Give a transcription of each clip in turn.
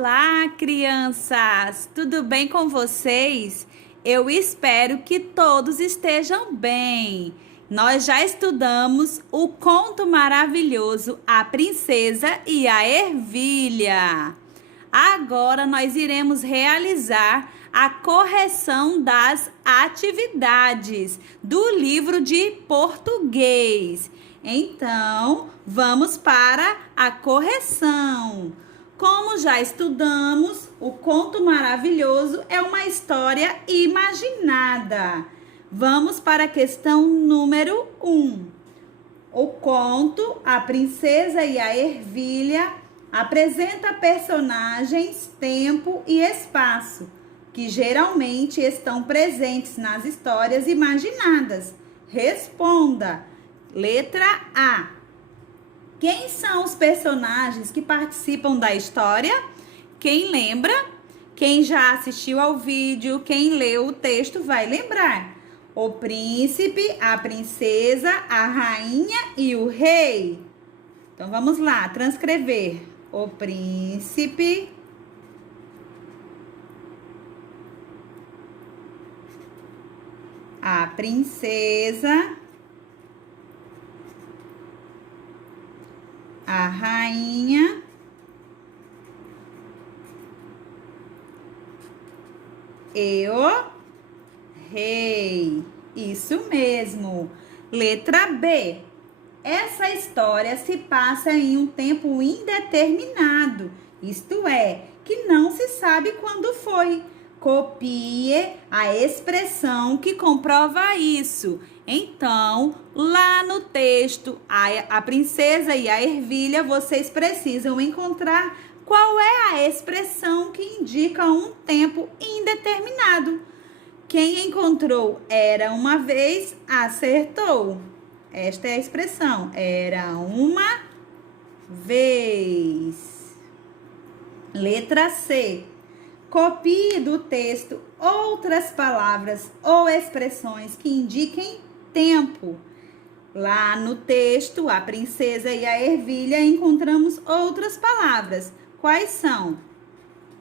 Olá, crianças! Tudo bem com vocês? Eu espero que todos estejam bem. Nós já estudamos o conto maravilhoso A Princesa e a Ervilha. Agora nós iremos realizar a correção das atividades do livro de português. Então, vamos para a correção. Como já estudamos, o conto maravilhoso é uma história imaginada. Vamos para a questão número 1. O conto A Princesa e a Ervilha apresenta personagens, tempo e espaço, que geralmente estão presentes nas histórias imaginadas. Responda. Letra A. Quem são os personagens que participam da história? Quem lembra? Quem já assistiu ao vídeo, quem leu o texto vai lembrar. O príncipe, a princesa, a rainha e o rei. Então vamos lá, transcrever. O príncipe, a princesa, a rainha e o rei. Isso mesmo. Letra B. Essa história se passa em um tempo indeterminado, isto é, que não se sabe quando foi. Copie a expressão que comprova isso. Então, lá no texto, a princesa e a ervilha, vocês precisam encontrar qual é a expressão que indica um tempo indeterminado. Quem encontrou era uma vez, acertou. Esta é a expressão, era uma vez. Letra C. Copie do texto outras palavras ou expressões que indiquem tempo. Lá no texto, a princesa e a ervilha, encontramos outras palavras. Quais são?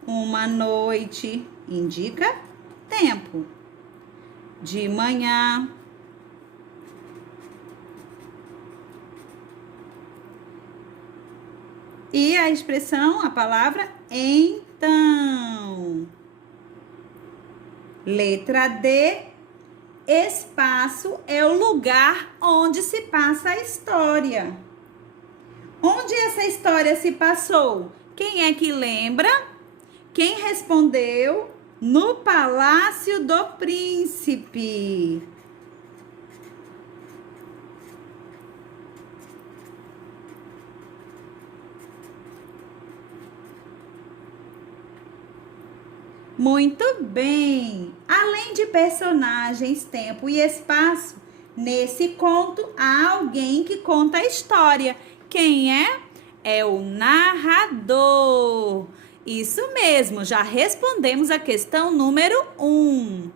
Uma noite indica tempo. De manhã. E a expressão, a palavra então. Letra D. Espaço é o lugar onde se passa a história. Onde essa história se passou? Quem é que lembra? Quem respondeu? No Palácio do Príncipe. Muito bem! Além de personagens, tempo e espaço, nesse conto há alguém que conta a história. Quem é? É o narrador. Isso mesmo, já respondemos a questão número 1.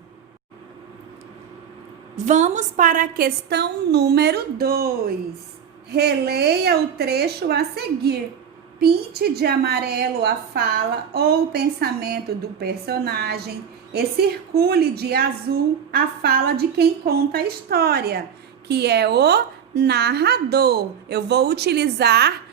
Vamos para a questão número 2. Releia o trecho a seguir. Pinte de amarelo a fala ou o pensamento do personagem e circule de azul a fala de quem conta a história, que é o narrador. Eu vou utilizar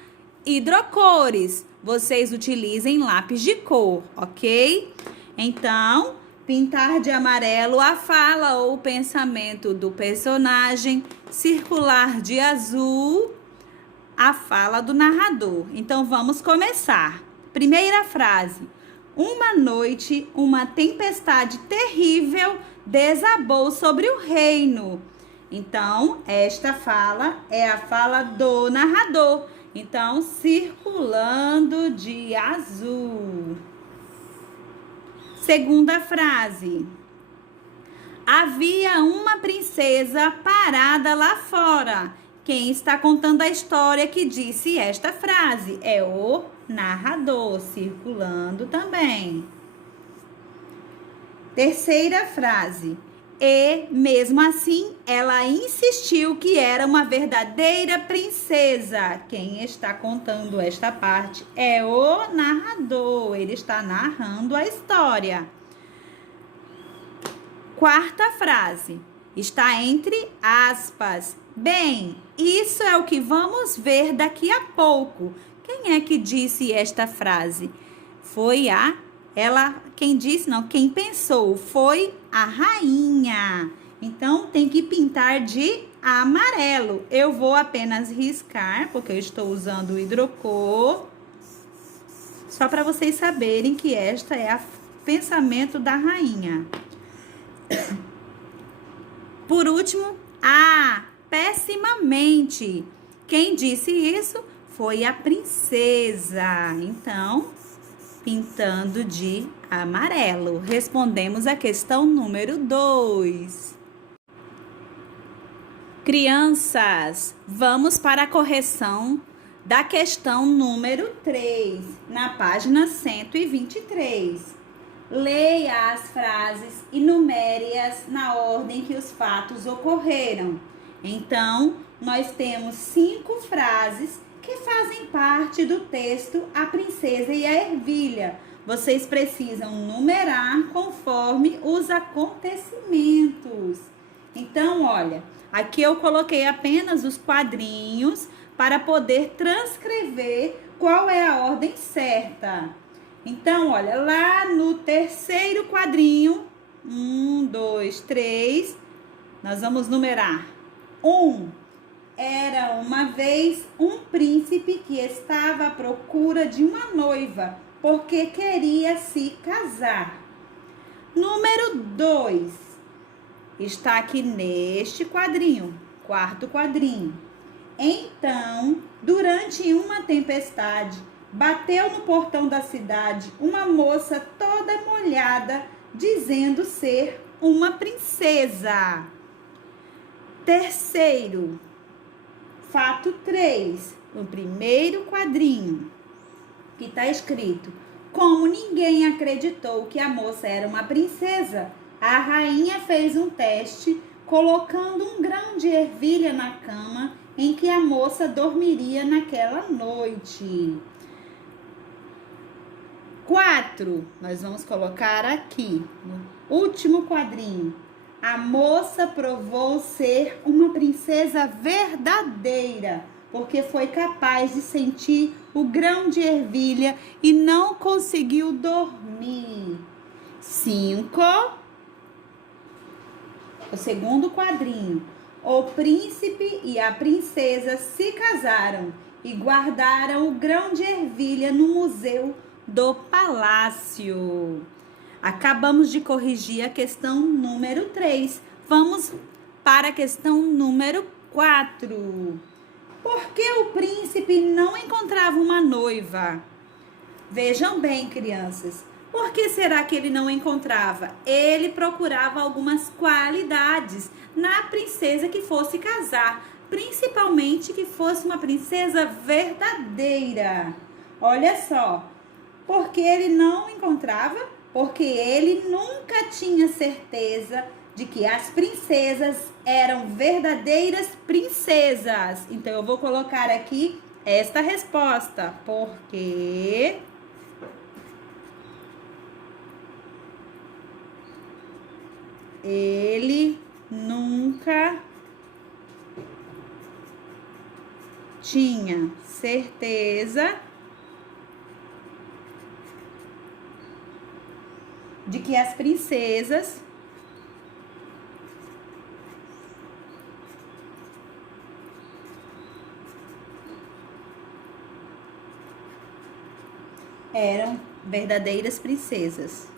hidrocores. Vocês utilizem lápis de cor, ok? Então, pintar de amarelo a fala ou o pensamento do personagem, circular de azul a fala do narrador. Então, vamos começar. Primeira frase. Uma noite, uma tempestade terrível desabou sobre o reino. Então, esta fala é a fala do narrador. Então, circulando de azul. Segunda frase. Havia uma princesa parada lá fora. Quem está contando a história que disse esta frase? É o narrador, circulando também. Terceira frase. E, mesmo assim, ela insistiu que era uma verdadeira princesa. Quem está contando esta parte é o narrador. Ele está narrando a história. Quarta frase. Está entre aspas. Bem, isso é o que vamos ver daqui a pouco. Quem é que disse esta frase? Foi quem pensou foi a rainha. Então, tem que pintar de amarelo. Eu vou apenas riscar, porque eu estou usando o hidrocor, só para vocês saberem que esta é o pensamento da rainha. Por último, pessimamente. Quem disse isso foi a princesa. Então, pintando de amarelo. Respondemos a questão número 2. Crianças, vamos para a correção da questão número 3, na página 123. Leia as frases e numere-as na ordem que os fatos ocorreram. Então, nós temos 5 frases que fazem parte do texto A Princesa e a Ervilha. Vocês precisam numerar conforme os acontecimentos. Então, olha, aqui eu coloquei apenas os quadrinhos para poder transcrever qual é a ordem certa. Então, olha, lá no terceiro quadrinho, 1, 2, 3, nós vamos numerar. 1. Era uma vez um príncipe que estava à procura de uma noiva, porque queria se casar. Número 2. Está aqui neste quadrinho, quarto quadrinho. Então, durante uma tempestade, bateu no portão da cidade uma moça toda molhada, dizendo ser uma princesa. Terceiro, fato 3, no primeiro quadrinho, que está escrito: como ninguém acreditou que a moça era uma princesa, a rainha fez um teste colocando um grão de ervilha na cama em que a moça dormiria naquela noite. 4, nós vamos colocar aqui, no último quadrinho. A moça provou ser uma princesa verdadeira, porque foi capaz de sentir o grão de ervilha e não conseguiu dormir. 5, o segundo quadrinho. O príncipe e a princesa se casaram e guardaram o grão de ervilha no museu do palácio. Acabamos de corrigir a questão número 3. Vamos para a questão número 4. Por que o príncipe não encontrava uma noiva? Vejam bem, crianças. Por que será que ele não encontrava? Ele procurava algumas qualidades na princesa que fosse casar, principalmente que fosse uma princesa verdadeira. Olha só, por que ele não encontrava? Porque ele nunca tinha certeza de que as princesas eram verdadeiras princesas. Então, eu vou colocar aqui esta resposta. Porque ele nunca tinha certeza de que as princesas eram verdadeiras princesas.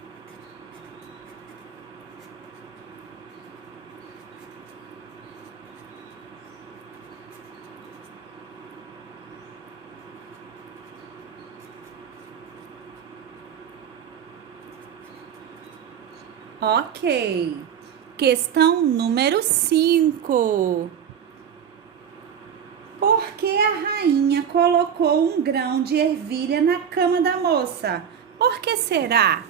Ok. Questão número 5. Por que a rainha colocou um grão de ervilha na cama da moça? Por que será?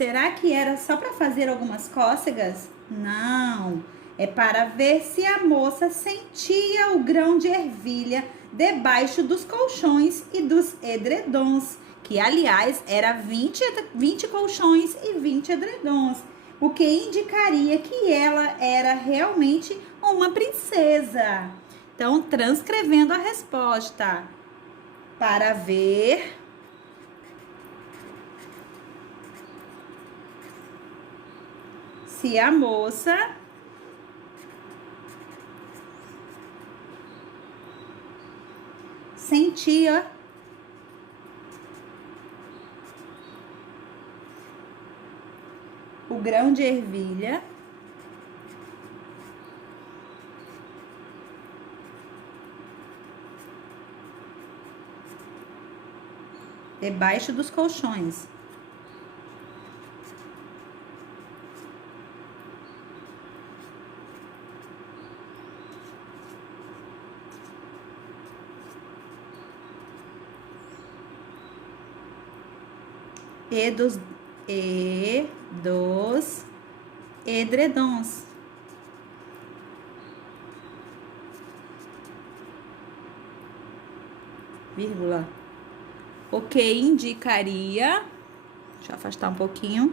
Será que era só para fazer algumas cócegas? Não, é para ver se a moça sentia o grão de ervilha debaixo dos colchões e dos edredons, que aliás era 20 colchões e 20 edredons, o que indicaria que ela era realmente uma princesa. Então, transcrevendo a resposta, para ver se a moça sentia o grão de ervilha debaixo dos colchões. E dos edredons. Vírgula. O que indicaria... Deixa eu afastar um pouquinho.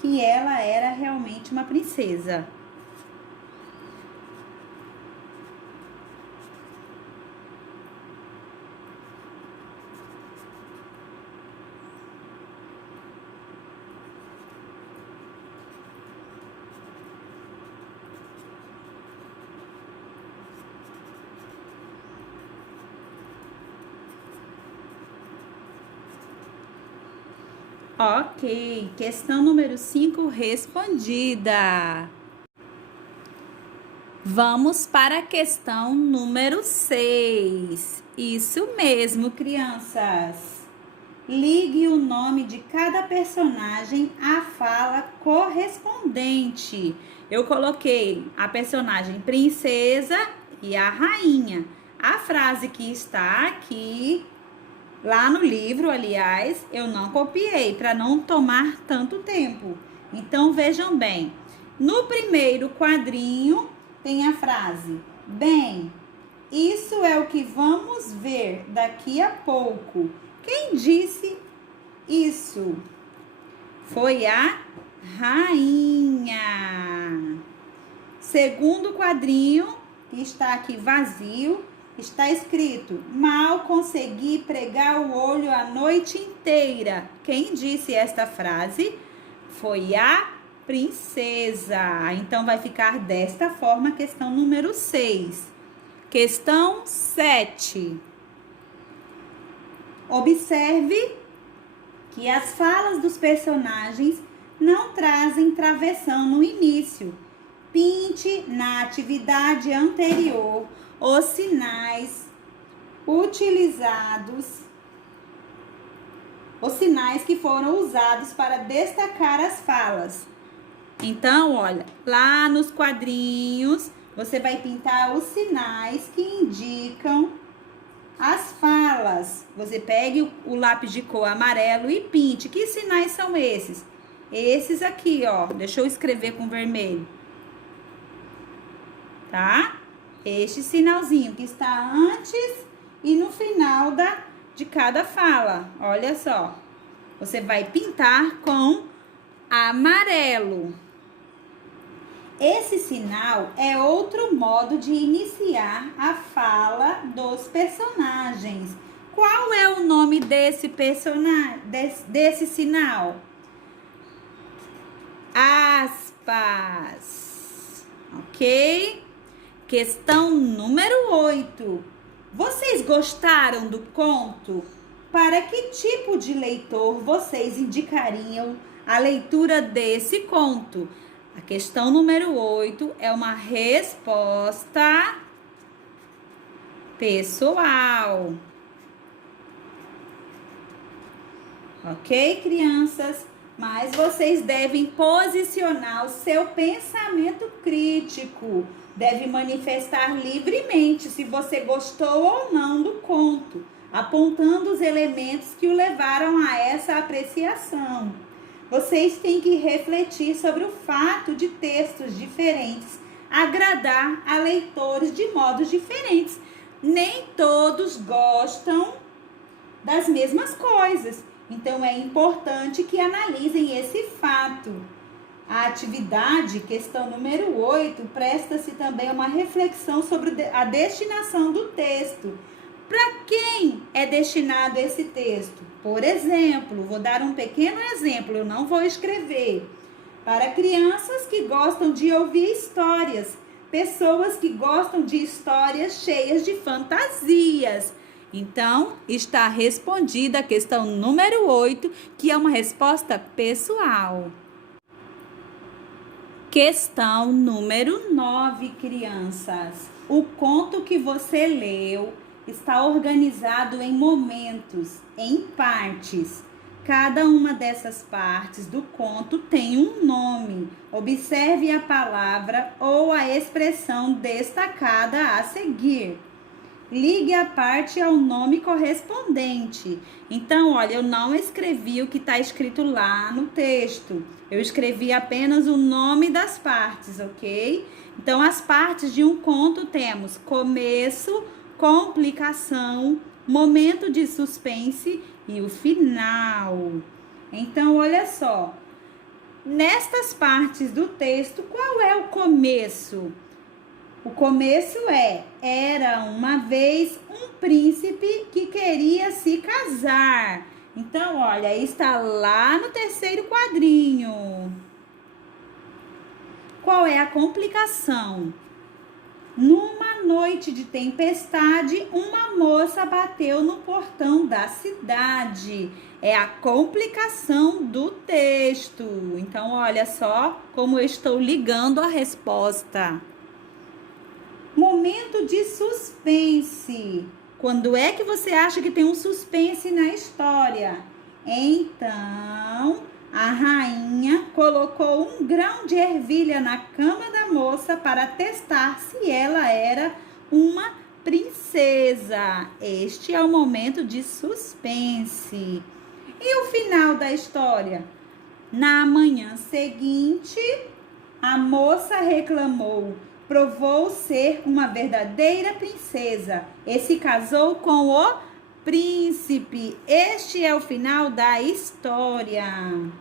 Que ela era realmente uma princesa. Ok, questão número 5 respondida. Vamos para a questão número 6. Isso mesmo, crianças. Ligue o nome de cada personagem à fala correspondente. Eu coloquei a personagem princesa e a rainha. A frase que está aqui, lá no livro, aliás, eu não copiei para não tomar tanto tempo. Então, vejam bem. No primeiro quadrinho tem a frase: bem, isso é o que vamos ver daqui a pouco. Quem disse isso? Foi a rainha. Segundo quadrinho, que está aqui vazio, está escrito: mal consegui pregar o olho a noite inteira. Quem disse esta frase? Foi a princesa. Então, vai ficar desta forma a questão número 6. Questão 7. Observe que as falas dos personagens não trazem travessão no início. Pinte na atividade anterior os sinais utilizados, os sinais que foram usados para destacar as falas. Então, olha, lá nos quadrinhos, você vai pintar os sinais que indicam as falas. Você pegue o lápis de cor amarelo e pinte. Que sinais são esses? Esses aqui, ó. Deixa eu escrever com vermelho. Tá? Este sinalzinho que está antes e no final de cada fala. Olha só. Você vai pintar com amarelo. Esse sinal é outro modo de iniciar a fala dos personagens. Qual é o nome desse personagem, desse sinal? Aspas. Ok? Questão número 8. Vocês gostaram do conto? Para que tipo de leitor vocês indicariam a leitura desse conto? A questão número 8 é uma resposta pessoal. Ok, crianças? mas vocês devem posicionar o seu pensamento crítico. Deve manifestar livremente se você gostou ou não do conto, apontando os elementos que o levaram a essa apreciação. Vocês têm que refletir sobre o fato de textos diferentes agradar a leitores de modos diferentes. Nem todos gostam das mesmas coisas. Então, é importante que analisem esse fato. A atividade, questão número 8, presta-se também uma reflexão sobre a destinação do texto. Para quem é destinado esse texto? Por exemplo, vou dar um pequeno exemplo, eu não vou escrever. Para crianças que gostam de ouvir histórias, pessoas que gostam de histórias cheias de fantasias. Então, está respondida a questão número 8, que é uma resposta pessoal. Questão número 9, crianças. O conto que você leu está organizado em momentos, em partes. Cada uma dessas partes do conto tem um nome. Observe a palavra ou a expressão destacada a seguir. Ligue a parte ao nome correspondente. Então, olha, eu não escrevi o que está escrito lá no texto. Eu escrevi apenas o nome das partes, ok? Então, as partes de um conto temos começo, complicação, momento de suspense e o final. Então, olha só. Nestas partes do texto, qual é o começo? O começo era uma vez um príncipe que queria se casar. Então, olha, está lá no terceiro quadrinho. Qual é a complicação? Numa noite de tempestade, uma moça bateu no portão da cidade. É a complicação do texto. Então, olha só como eu estou ligando a resposta. Momento de suspense. Quando é que você acha que tem um suspense na história? Então, a rainha colocou um grão de ervilha na cama da moça para testar se ela era uma princesa. Este é o momento de suspense. E o final da história? Na manhã seguinte, a moça reclamou. Provou ser uma verdadeira princesa e se casou com o príncipe. Este é o final da história.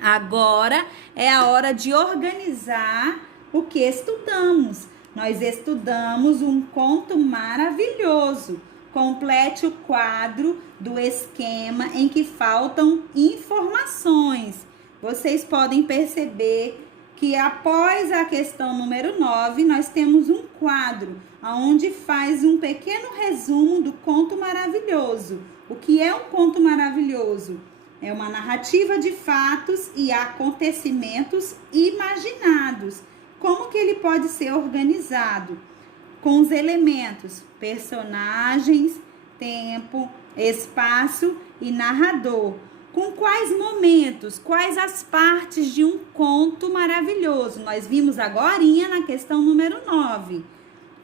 Agora é a hora de organizar o que estudamos. Nós estudamos um conto maravilhoso. Complete o quadro do esquema em que faltam informações. Vocês podem perceber que após a questão número 9, nós temos um quadro onde faz um pequeno resumo do conto maravilhoso. O que é um conto maravilhoso? É uma narrativa de fatos e acontecimentos imaginados. Como que ele pode ser organizado? Com os elementos personagens, tempo, espaço e narrador. Com quais momentos, quais as partes de um conto maravilhoso? Nós vimos agorinha na questão número 9.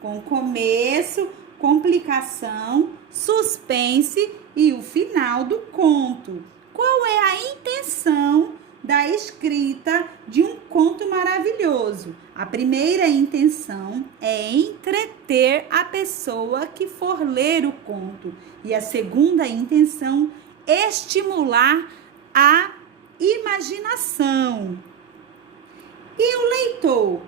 Com começo, complicação, suspense e o final do conto. Qual é a intenção da escrita de um conto maravilhoso? A primeira intenção é entreter a pessoa que for ler o conto. E a segunda intenção é estimular a imaginação. E o leitor?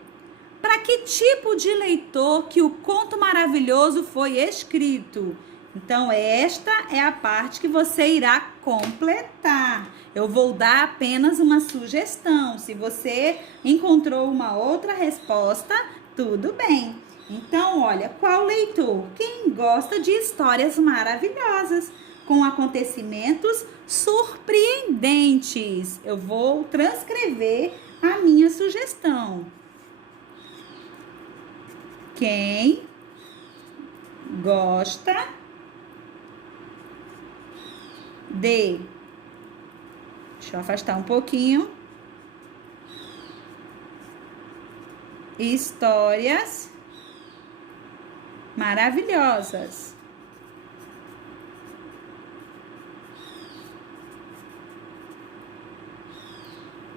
Para que tipo de leitor que o conto maravilhoso foi escrito? Então, esta é a parte que você irá completar. Eu vou dar apenas uma sugestão. Se você encontrou uma outra resposta, tudo bem. Então, olha, qual leitor? Quem gosta de histórias maravilhosas, com acontecimentos surpreendentes. Eu vou transcrever a minha sugestão. Quem gosta de Deixa eu afastar um pouquinho. Histórias maravilhosas.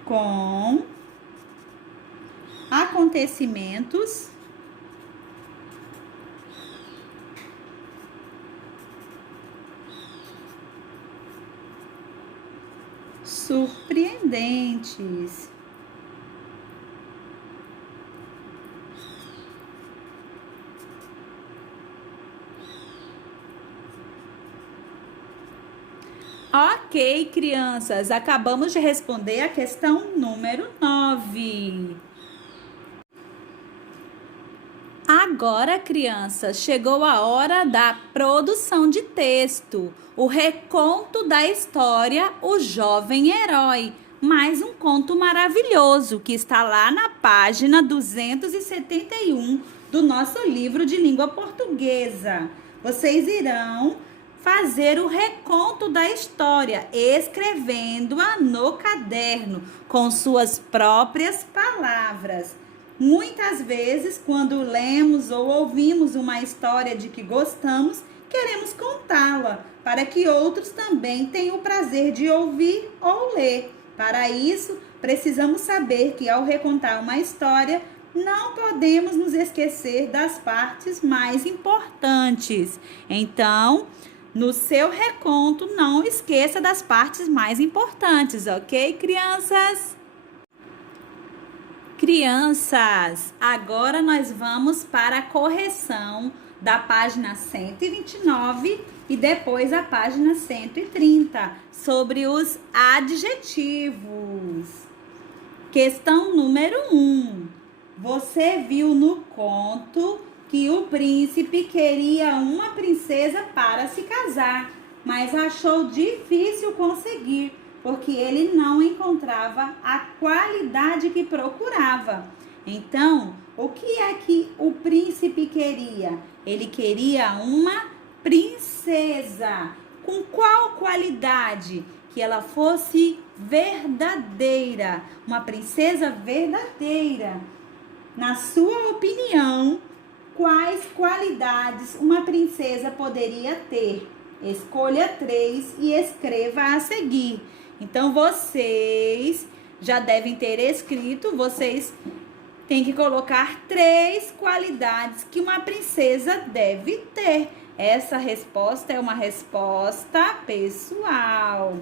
Com acontecimentos surpreendentes. Ok, crianças, acabamos de responder a questão número 9. Agora, crianças, chegou a hora da produção de texto, o reconto da história O Jovem Herói, mais um conto maravilhoso que está lá na página 271 do nosso livro de língua portuguesa. Vocês irão fazer o reconto da história, escrevendo-a no caderno, com suas próprias palavras. Muitas vezes, quando lemos ou ouvimos uma história de que gostamos, queremos contá-la, para que outros também tenham o prazer de ouvir ou ler. Para isso, precisamos saber que ao recontar uma história, não podemos nos esquecer das partes mais importantes. Então, no seu reconto, não esqueça das partes mais importantes, ok, crianças? Crianças, agora nós vamos para a correção da página 129 e depois a página 130, sobre os adjetivos. Questão número 1. Você viu no conto que o príncipe queria uma princesa para se casar, mas achou difícil conseguir, porque ele não encontrava a qualidade que procurava. Então, o que é que o príncipe queria? Ele queria uma princesa. Com qual qualidade? Que ela fosse verdadeira, uma princesa verdadeira. Na sua opinião, quais qualidades uma princesa poderia ter? Escolha 3 e escreva a seguir. Então, vocês já devem ter escrito, vocês têm que colocar 3 qualidades que uma princesa deve ter. Essa resposta é uma resposta pessoal.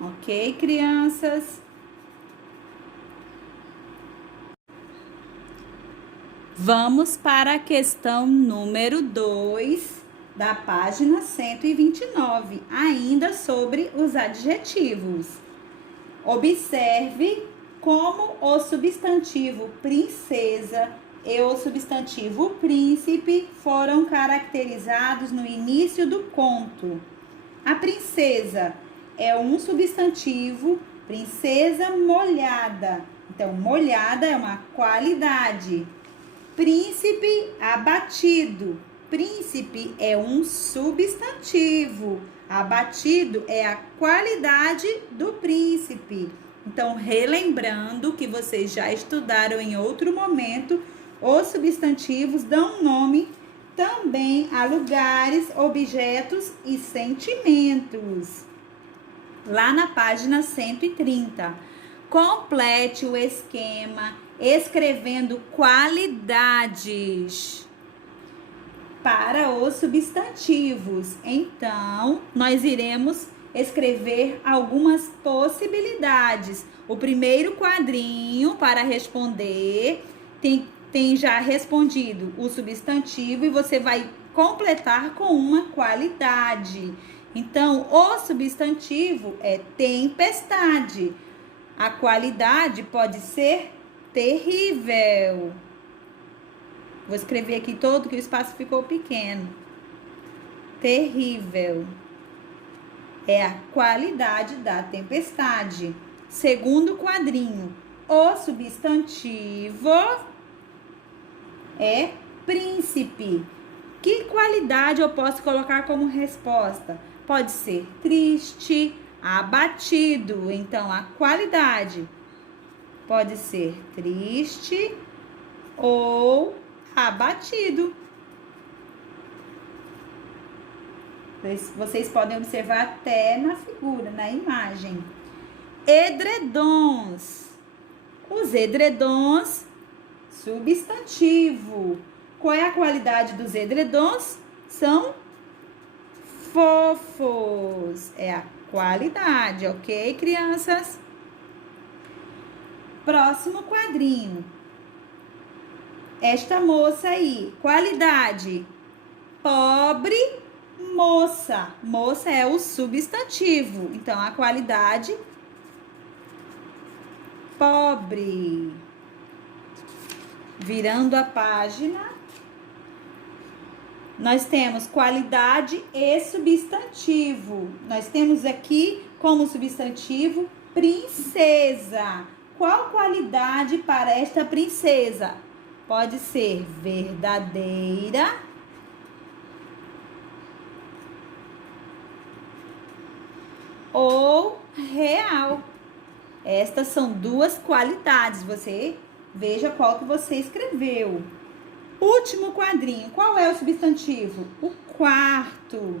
Ok, crianças? Vamos para a questão número 2 da página 129, ainda sobre os adjetivos. Observe como o substantivo princesa e o substantivo príncipe foram caracterizados no início do conto. A princesa é um substantivo, princesa molhada. Então, molhada é uma qualidade. Príncipe abatido. Príncipe é um substantivo. Abatido é a qualidade do príncipe. Então, relembrando que vocês já estudaram em outro momento, os substantivos dão nome também a lugares, objetos e sentimentos. Lá na página 130. Complete o esquema escrevendo qualidades para os substantivos. Então, nós iremos escrever algumas possibilidades. O primeiro quadrinho para responder tem já respondido o substantivo e você vai completar com uma qualidade. Então, o substantivo é tempestade. A qualidade pode ser terrível. Vou escrever aqui todo que o espaço ficou pequeno. Terrível é a qualidade da tempestade. Segundo quadrinho, o substantivo é príncipe. Que qualidade eu posso colocar como resposta? Pode ser triste, abatido. Então, a qualidade pode ser triste ou abatido. Vocês podem observar até na figura, na imagem. Edredons. Os edredons, substantivo. Qual é a qualidade dos edredons? São fofos. É a qualidade, ok, crianças? Próximo quadrinho. Esta moça aí, qualidade. Pobre moça. Moça é o substantivo. Então, a qualidade pobre. Virando a página, nós temos qualidade e substantivo. Nós temos aqui como substantivo princesa. Qual qualidade para esta princesa? Pode ser verdadeira ou real. Estas são duas qualidades. Você veja qual que você escreveu. Último quadrinho. Qual é o substantivo? O quarto.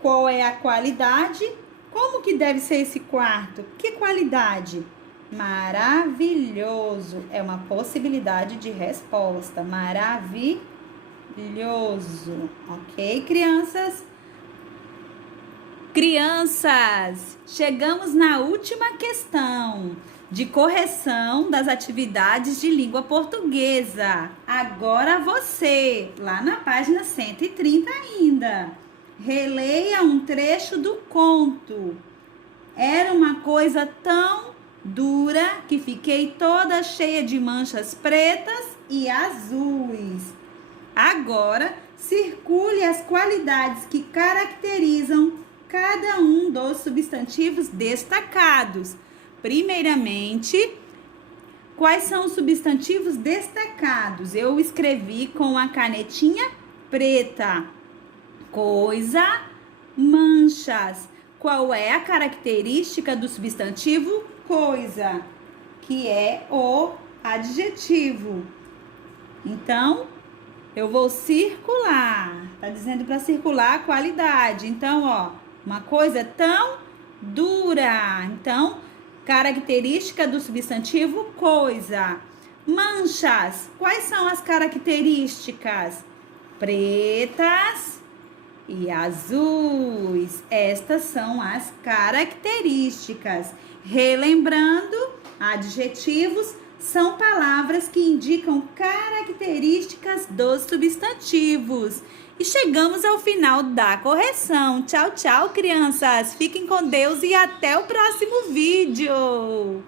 Qual é a qualidade? Como que deve ser esse quarto? Que qualidade? Maravilhoso. É uma possibilidade de resposta. Maravilhoso. Ok, crianças? Crianças, chegamos na última questão de correção das atividades de língua portuguesa. Agora você, lá na página 130 ainda. Releia um trecho do conto. Era uma coisa tão dura que fiquei toda cheia de manchas pretas e azuis. Agora, circule as qualidades que caracterizam cada um dos substantivos destacados. Primeiramente, quais são os substantivos destacados? Eu escrevi com a canetinha preta. Coisa, manchas. Qual é a característica do substantivo coisa? Que é o adjetivo. Então, eu vou circular. Tá dizendo para circular a qualidade. Então, ó, uma coisa tão dura. Então, característica do substantivo coisa. Manchas. Quais são as características? Pretas e azuis. Estas são as características. Relembrando, adjetivos são palavras que indicam características dos substantivos. E chegamos ao final da correção. Tchau, tchau, crianças. Fiquem com Deus e até o próximo vídeo.